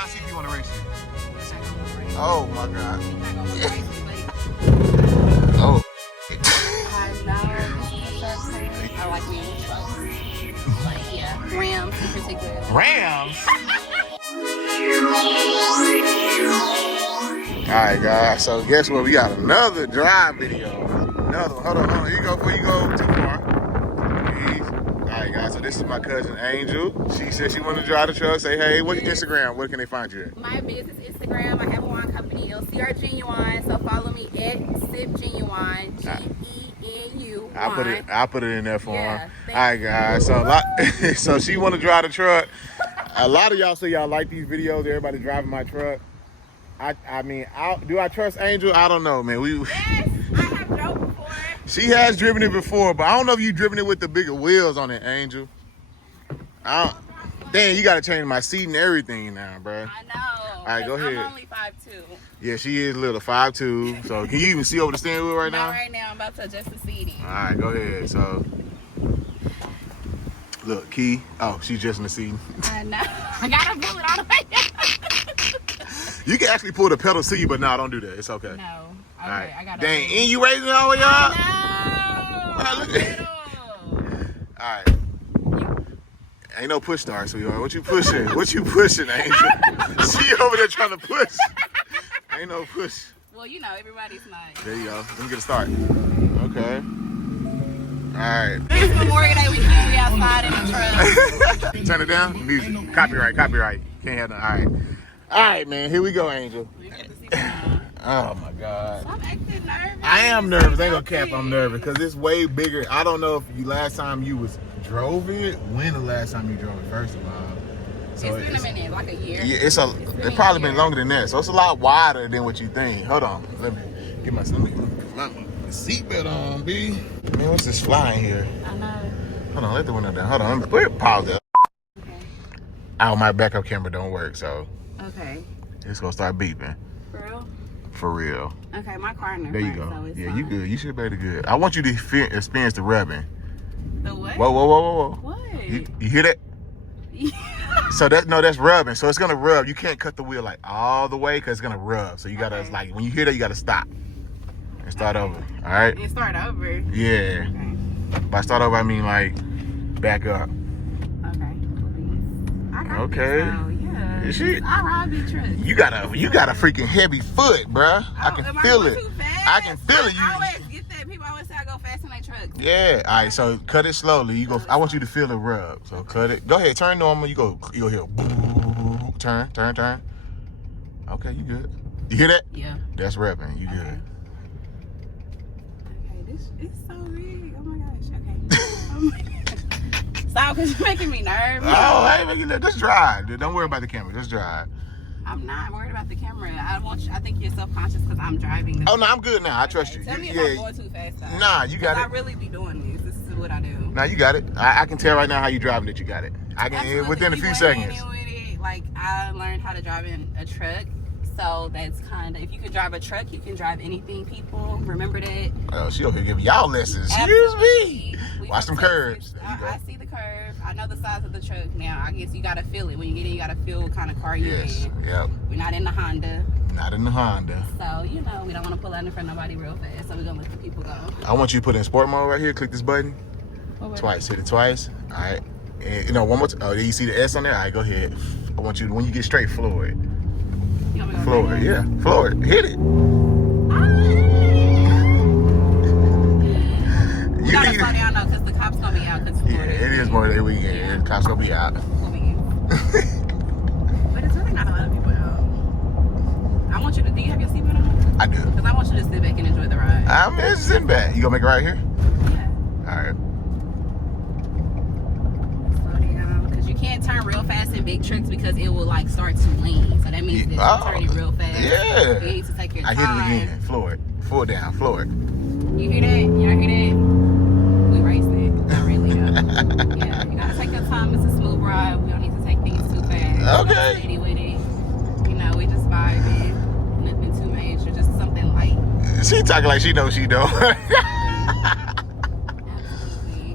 I'll see if you want to race you. Oh my God. Oh. I like wheels. Like, yeah, Rams in particular. Rams? Alright guys, so guess what? We got another drive video. Another one. Hold on. You go before you go too far. Please. Alright guys, so this is my cousin Angel. She said she wanted to drive the truck. Say, hey, what's your Instagram? Where can they find you at? My business Instagram, I have a wine company, CR Genuine, so follow me at Sip Genuine, GENU. I'll put it in there for her. Alright guys, so she want to drive the truck. A lot of y'all say y'all like these videos, everybody driving my truck. I mean, do I trust Angel? I don't know, man. Yes, I have drove before. She has driven it before, but I don't know if you've driven it with the bigger wheels on it, Angel. Dang, you gotta change my seat and everything now, bro. I know. All right, go ahead. I'm only 5'2". Yeah, she is little, 5'2". So can you even see over the steering wheel right now? Not right now. I'm about to adjust the seating. All right, go ahead. So, look, Key. Oh, she's just in the seat. I know. I gotta pull it all the way down. You can actually pull the pedal to you, but no, don't do that. It's okay. No. All right. I gotta. Dang, and you raising it all the way up? No. All right. Ain't no push start, sweetheart. What you pushing? What you pushing, Angel? She over there trying to push. Ain't no push. Well, you know, everybody's nice. There you go. Let me get a start. Okay. All right. It's Memorial Day weekend. We outside in the truck. Turn it down. Music. Copyright. Can't have no. All right. All right, man. Here we go, Angel. Oh my God. I'm acting nervous. I am nervous. I ain't gonna cap. I'm nervous because it's way bigger. I don't know if last time you drove it. When the last time you drove it? First of all. So it's been a minute, like a year. Yeah, it's probably been longer than that. So it's a lot wider than what you think. Hold on. Let me get my seatbelt on, B. Man, what's this flying here? I know. Hold on, let the window down. Hold on, let me pause it. Okay. Oh, my backup camera don't work, so Okay. it's gonna start beeping. For real? For real. Okay, my car in There you go. So it's Yeah, fine. you good. You should be good. I want you to experience the rubbing. The what? Whoa. What? You hear that? Yeah. So that's rubbing. So it's gonna rub. You can't cut the wheel like all the way because it's gonna rub. So you gotta like when you hear that, you gotta stop and start over. All right. And start over. Yeah. Okay. By start over, I mean like back up. Okay. I got Okay. this, so, yeah. Is she? I ride big trucks. You got a freaking heavy foot, bruh. I can feel it. Too fast? I can feel it. I always get that. People always say I go fast in their trucks. Yeah. All right. So cut it slowly. You go. I want you to feel the rub. So cut it. Go ahead. Turn normal. You'll hear. Turn. Okay. You good. You hear that? Yeah. That's rubbing. You good. Okay. This is so big. Oh my gosh. Okay. Oh my God. Stop, because you're making me nervous. Oh, I ain't making that. Just drive. Don't worry about the camera. Just drive. I'm not worried about the camera. I think you're self-conscious because I'm driving. Oh no, I'm good now. I trust you. Tell me if I'm going too fast. Though. Nah, you got it. I really be doing this. This is what I do. Nah, you got it. I can tell right now how you driving that you got it. I can Absolutely. within a You few went seconds. in with it. Like I learned how to drive in a truck. So that's kind of, if you can drive a truck, you can drive anything, people. Remember that? Oh, she over here giving y'all lessons. Absolutely. Excuse me. Watch them curves. There you go. I see the curve. I know the size of the truck now. I guess you got to feel it. When you get in, you got to feel what kind of car you're in. Yep. We're not in the Honda. Not in the Honda. So, you know, we don't want to pull out in front of nobody real fast. So we're going to let the people go. I want you to put in sport mode right here. Click this button. Twice. Hit it twice. All right. And, you know, one more time. Oh, you see the S on there? All right, go ahead. I want you, when you get straight, floor it. You want me to go Floor it. Yeah. Floor it. Hit it. You gotta slow down though, because the cops gonna be out. Yeah, it is more than weekend. Yeah. The cops gonna be out. But it's really not a lot of people out. I want you to. Do you have your seatbelt on? I do. Because I want you to sit back and enjoy the ride. I'm just sitting back. You gonna make it right here? Yeah. All right. Slow down, because you can't turn real fast in big trucks because it will like start to lean. So that means that you're turning real fast. Yeah. You need to take your I time. hit it again. Floor it. Full down. Floor it. You hear that? Y'all hear that? We race it. Not really though. Yeah, you gotta take your time. It's a smooth ride. We don't need to take things too fast. Okay. Steady with it. You know, we just vibing. Nothing too major. Just something light. She talking like she knows she know. Absolutely.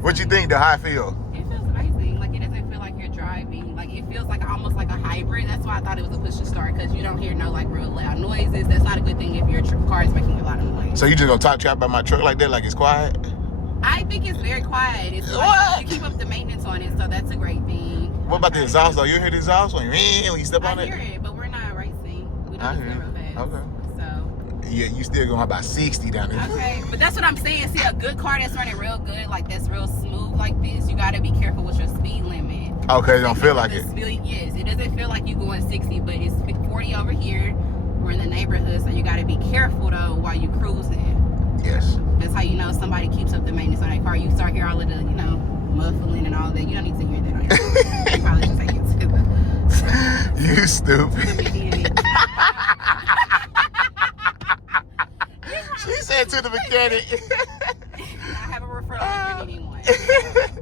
What you think? How I feel? It feels amazing. Like it doesn't feel like you're driving. Like it feels like almost like a high hybrid. That's why I thought it was a push to start, because you don't hear no like real loud noises. That's not a good thing if your car is making a lot of noise. So you just gonna talk about my truck like that, like it's quiet? I think it's very quiet. It's like you keep up the maintenance on it, so that's a great thing. What about the exhaust though? You hear the exhaust when you step on it? I hear it, but we're not racing. We I don't hear go real fast. Okay. So. Yeah, you still going about 60 down there. Okay, but that's what I'm saying. See, a good car that's running real good, like that's real smooth like this, you gotta be careful with your speed limit. Okay, it don't feel like it. Yes, it doesn't feel like you going 60, but it's 40 over here. We're in the neighborhood, so you gotta be careful though while you cruising. Yes. That's how you know somebody keeps up the maintenance on that car. You start hearing all of the, muffling and all that. You don't need to hear that on your car. You probably just take it to the. You stupid. To the mechanic. She said to the mechanic. I have a referral if you need one.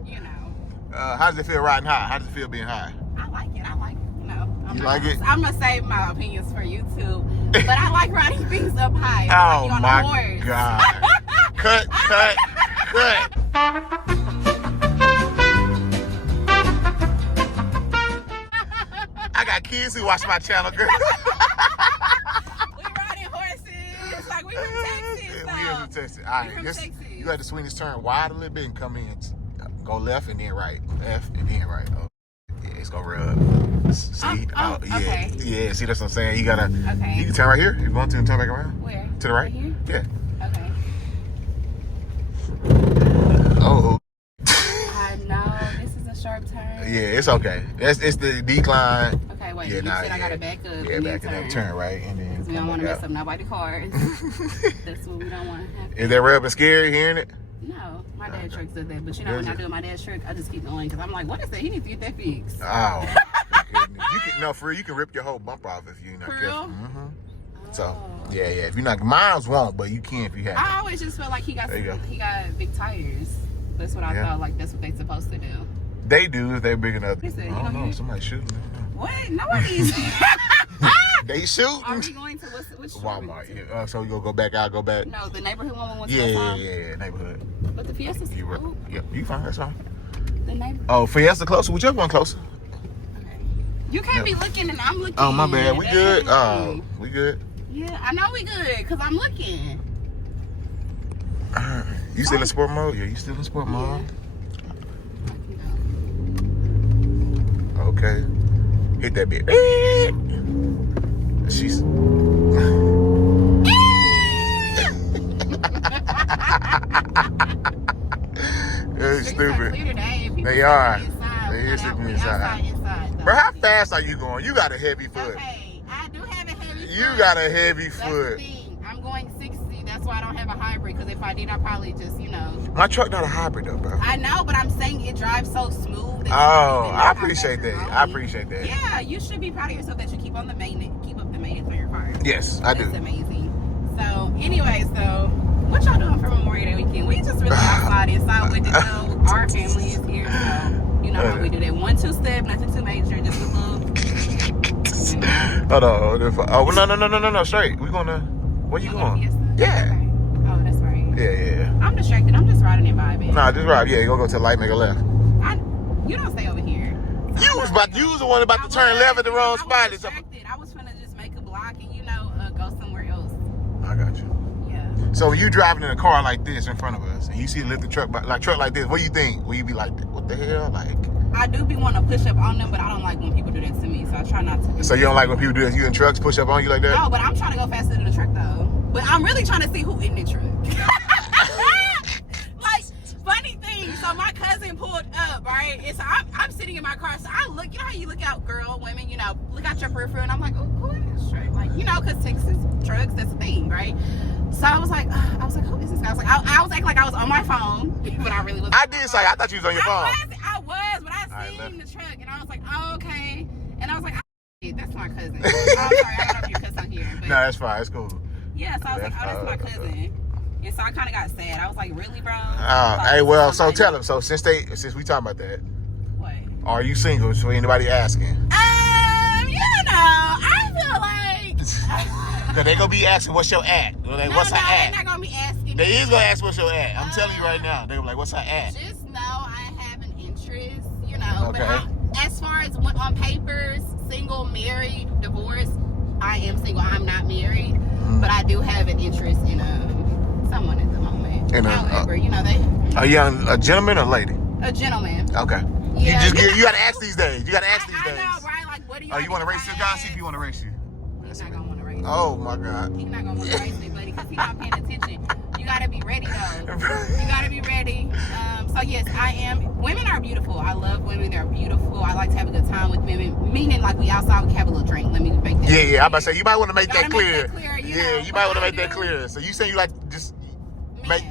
You know. How does it feel riding high? How does it feel being high? I like it. You like it? I'm gonna save my opinions for YouTube, but I like riding things up high. Oh like my God. Cut. I got kids who watch my channel, girl. We riding horses like we from Texas. We from Texas. All right, from Texas. You got to swing this turn wide a little bit and come in. Go left and then right. Left and then right. Oh, yeah, it's gonna rub. See? Yeah. Okay. Yeah, see, that's what I'm saying. You gotta. Okay. You can turn right here. You want to turn back around? Where? To the right? Right here? Yeah. Okay. Oh. I know. This is a sharp turn. Yeah, it's okay. It's the decline. Okay, wait. Yeah, you said I gotta back up. Yeah, back up. Turn right and then. We don't want to mess up nobody's cars. That's what we don't want to happen. Is that rubbing scary hearing it? No, my dad's truck does that. But when I do my dad's truck, I just keep going because I'm like, what is that? He needs to get that fixed. Oh. You can for real, you can rip your whole bumper off if you're not For careful. real? Mm-hmm. So yeah. If you're not, mine's won't, but you can if you have. I always just felt like he got big tires. That's what I thought. Like that's what they supposed to do. They do if they're big enough. He said, I don't know. Somebody shooting. What? Nobody's. They shooting. Are we going to which Walmart? Yeah. So you gonna go back out? Go back? No, the neighborhood one went to Yeah, neighborhood. But the Fiesta's close. Yep, you fine. That's fine. The neighborhood. Oh, Fiesta closer. Whichever one closer. Okay. You can't be looking and I'm looking. Oh, my bad. We good? Oh, we good? Yeah, I know we good because I'm looking. You still in sport mode? Yeah, you still in sport mode. Okay. Hit that bit. She's. They're stupid. They are. They is sticking inside. Bro, how fast are you going? You got a heavy foot. Okay, I do have a heavy foot. You got a heavy That's foot. the thing. I'm going 60. That's why I don't have a hybrid. Because if I did, I'd probably just, My truck not a hybrid though, bro. I know, but I'm saying it drives so smooth. Oh, I appreciate that. I appreciate that. Yeah, you should be proud of yourself that you keep up the maintenance on your car. Yes, I do. That's amazing. So, anyway, what y'all doing for Memorial Day weekend? We just really outside inside with our family is here. So, you know how we do that. 1-2 step, nothing too major, just a little. Hold on. Oh, no. Straight. We gonna. Where you going? Yeah. Okay. Oh, that's right. Yeah. I'm distracted. I'm just riding and vibing. Nah, just ride. Yeah, you gonna go to the light, make a left. You don't stay over here. You was the one about to turn left at the wrong spot. I was distracted. I was finna just make a block and go somewhere else. I got you. Yeah. So when you driving in a car like this in front of us, and you see a lifted truck like this, what do you think? Will you be like, what the hell? Like. I do be wanting to push up on them, but I don't like when people do that to me, so I try not to. So you don't like when people do that? You in trucks push up on you like that? No, but I'm trying to go faster than the truck though. But I'm really trying to see who in the truck. Like, funny thing, so my cousin pulled up, right? And so I'm sitting in my car, so I look, you know how you look out, women, look out your peripheral, and I'm like, oh, who is this truck? Like, because Texas trucks, that's a thing, right? So I was like, who is this guy? I was like, I was acting like I was on my phone, but I really wasn't. I did say, I thought you was on your phone. I was, but I seen the truck, and I was like, oh, okay. And I was like, that's my cousin. I'm sorry, I don't know if your cousin here. But no, that's fine. It's cool. Yeah, so I was like, oh, that's my cousin. And so I kind of got sad. I was like, really, bro? Hey, well, so tell them. So since we talking about that, what? Are you single? So anybody asking? I feel like. Cause they gonna be asking, what's your at? Like, what's her at? They're not gonna be asking. They is gonna ask what's your at. I'm telling you right now. They're like, what's her at? Just know I have an interest, Okay. But as far as what on papers, single, married, divorced. I am single. I'm not married, but I do have an interest in someone at the moment. And however, you know, are you a gentleman or lady? a gentleman. Okay. Yeah, You gotta ask these days. You gotta ask these days. I know, right? Like, what do you? Oh, you want to race this guy? See if you want to race you. He's not gonna want to race. Oh my God. He's not gonna want to race me, buddy, because he's not paying attention. You gotta be ready though. You gotta be ready. So yes, I am. Women are beautiful. I love women. They're beautiful. I like to have a good time with women. Meaning, like, we outside, we can have a little drink. Let me make that. Yeah. I'm about to say you might want to make that clear. Yeah, you might want to make that clear. So you say you like just make.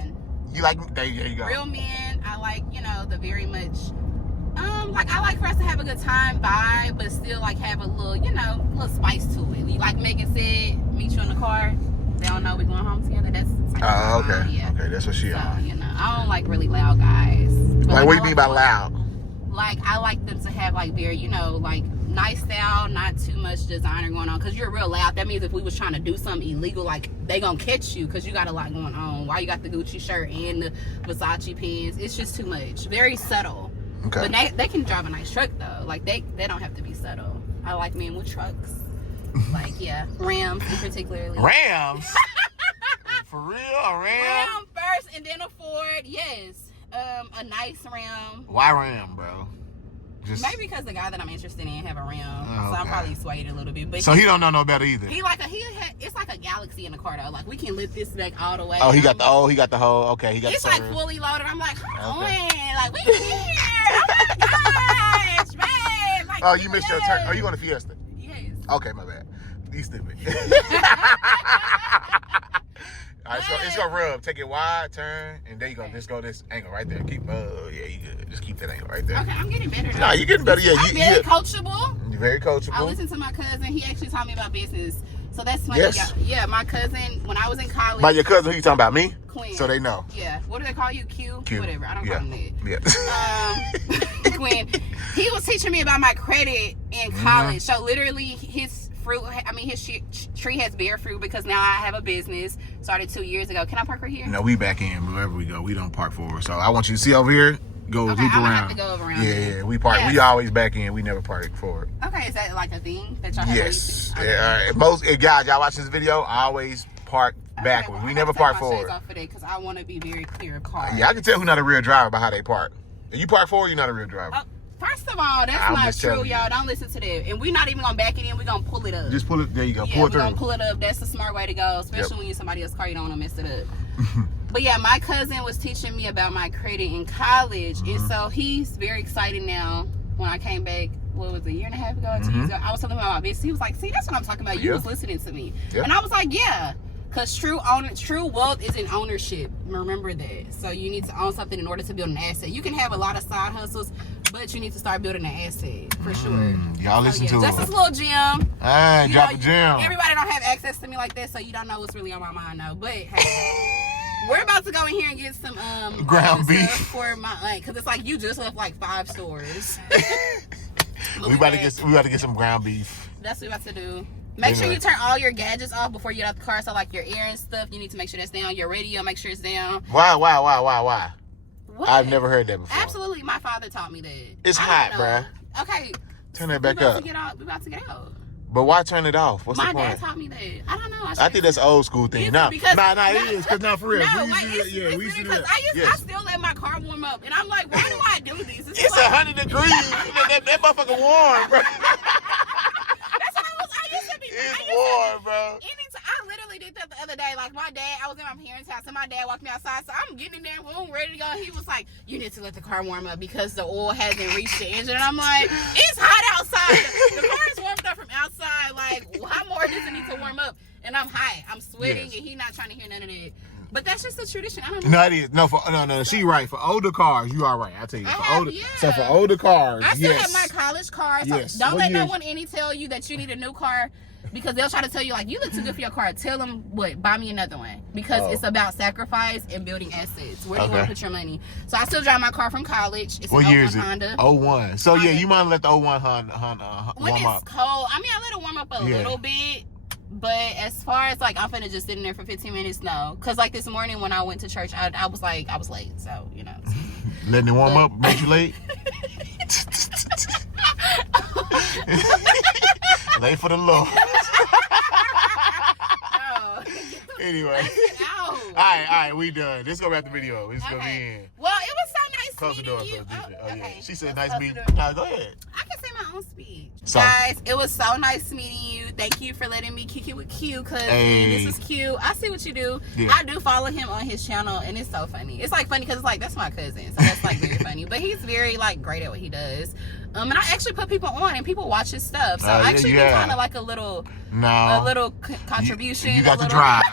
You like there you go. Real men. I like, you know, the very much. Like, I like for us to have a good time, vibe, but still like have a little, you know, little spice to it. Like Megan said, meet you in the car. They don't know we're going home together. That's okay. Yeah. Okay, that's what she on. You know, I don't like really loud guys. But Like, what do you mean by loud? Like, I like them to have like very, you know, like nice style, not too much designer going on. Cause you're real loud. That means if we was trying to do something illegal, like, they gonna catch you because you got a lot going on. Why you got the Gucci shirt and the Versace pants? It's just too much. Very subtle. Okay. But they can drive a nice truck though. Like, they don't have to be subtle. I like men with trucks. Like, yeah, Rams in particularly. Rams? For real? A Ram? Ram first and then a Ford. Yes. A nice Ram. Why Ram, bro? Just Maybe because the guy that I'm interested in have a Ram, Oh, so I'm okay. probably swayed a little bit. But So he don't know no better either. It's like a Galaxy in the car though. Like, we can lift this back all the way. Oh, he got the whole. Okay, he got It's the like sunroof. fully loaded. I'm like, hold Okay. on, like, we here. Oh my gosh, man. Like, Oh, you missed your turn. Are you on a Fiesta? Yes. Okay, my bad. You stupid. All right, so it's gonna rub. Take it wide, turn, and there you go. Just go this angle right there. Keep. Yeah, you good. Just keep that angle right there. Okay, I'm getting better now. Nah, you getting better. Yeah, I'm very coachable. You're very coachable. I listened to my cousin. He actually taught me about business. So that's funny. Yes. Yeah, my cousin, when I was in college. By your cousin, who you talking about? Me? Quinn. So they know. Yeah. What do they call you? Q? Q. Whatever. I don't call him that. Yeah. Quinn. He was teaching me about my credit in college. So literally his tree has bear fruit because now I have a business. Started 2 years ago. Can I park right here? No, we back in wherever we go. We don't park forward. So I want you to see over here. Go Okay, loop I'm gonna around. have to go over around. Yeah, we park. Yeah. We always back in. We never park forward. Okay, is that like a thing that y'all have? Yes. Okay. Yeah, guys, y'all watch this video. I always park backwards. Well, we I never gotta park take my forward. shades off for that because I want to be very clear of cars. Yeah, I can tell who's not a real driver by how they park. If you park forward, you're not a real driver. First of all, that's I'm not just true, telling you. y'all. Don't listen to that. And we're not even gonna back it in. We're gonna pull it up. Just pull it. There you go. Yeah, Pull we're it through. gonna pull it up. That's the smart way to go, especially when you're somebody else's car. You don't want to mess it up. But yeah, my cousin was teaching me about my credit in college, and so he's very excited now. When I came back, what was it, a year and a half ago, 2 years ago, I was telling him about my business. He was like, "See, that's what I'm talking about. You was listening to me," and I was like, "Yeah." Because true wealth is in ownership. Remember that. So you need to own something in order to build an asset. You can have a lot of side hustles, but you need to start building an asset for sure. Y'all listen to Just it. this little gem. Hey, drop a gem. Everybody don't have access to me like that, so you don't know what's really on my mind though. But hey, we're about to go in here and get some ground beef for my aunt, because it's like you just left like 5 stores. we about to get some ground beef. That's what we're about to do. Make sure you turn all your gadgets off before you get out the car. So like your air and stuff, you need to make sure that's down. Your radio, make sure it's down. Why? What? I've never heard that before. Absolutely, my father taught me that. It's hot, bruh. Okay. Turn that back we up. about to get out. But why turn it off? What's My the point? dad taught me that. I don't know. I think that's an old school thing. Nah, it is. Cause now for real, No, we used to do that. Yeah, we used to do that. I still let my car warm up, and I'm like, why do I do this? It's 100 degrees. that motherfucker warm, bro. That's how I used to be. It's warm, bro. I literally did that the other day. Like, my dad, I was in my parents' house, and my dad walked me outside, so I'm getting in there, boom, ready to go. He was like, you need to let the car warm up because the oil hasn't reached the engine. And I'm like, it's hot outside. The car is warmed up from outside. Like, how more does it need to warm up? And I'm hot. I'm sweating, and he not trying to hear none of that. But that's just a tradition. I don't know. No, it is. No, she right. For older cars, you are right. I tell you. So for older cars, I still have my college car. So Yes. don't let no one tell you that you need a new car, because they'll try to tell you, like, you look too good for your car. Tell them, buy me another one. Because it's about sacrifice and building assets. Where do you want to put your money? So I still drive my car from college. It's what an year 01 is it? Honda. 01. So yeah, you might let the 01 Honda when warm it's up. cold, I mean, I let it warm up a little bit. But as far as like I'm finna just sit in there for 15 minutes, no. Cause like this morning when I went to church, I was late. So you know. Letting it warm up, make you late. Late for the Lord. No. Anyway. Ow. All right, we done. This gonna wrap the video. It's gonna be in. Well, it was so nice Close the door meeting you. first. Oh, yeah. Okay. She said Let's nice close meeting. the door. Nah, go ahead. I can say my own speech. So- Guys, it was so nice meeting you. Thank you for letting me kick it with Q, cause Hey. this is Q. I see what you do. Yeah. I do follow him on his channel, and it's so funny. It's like funny because it's like that's my cousin, so that's like very funny. But he's very like great at what he does. And I actually put people on, and people watch his stuff. So I actually been kind of like a little contribution. You got a to little... drive.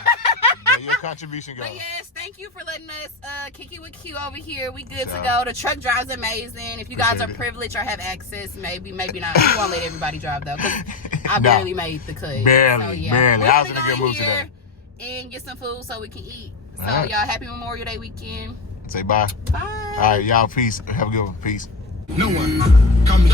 Your contribution goes. But yes, thank you for letting us kick it with Q over here. We good to go. The truck drive's amazing. If you guys are privileged or have access, maybe not. We won't let everybody drive though, because I barely made the cut. Barely, so, yeah. barely. I was in a We're good gonna mood go in today. here and get some food so we can eat. So All right. y'all happy Memorial Day weekend. Say bye. Bye. All right, y'all. Peace. Have a good one. Peace. No one. Come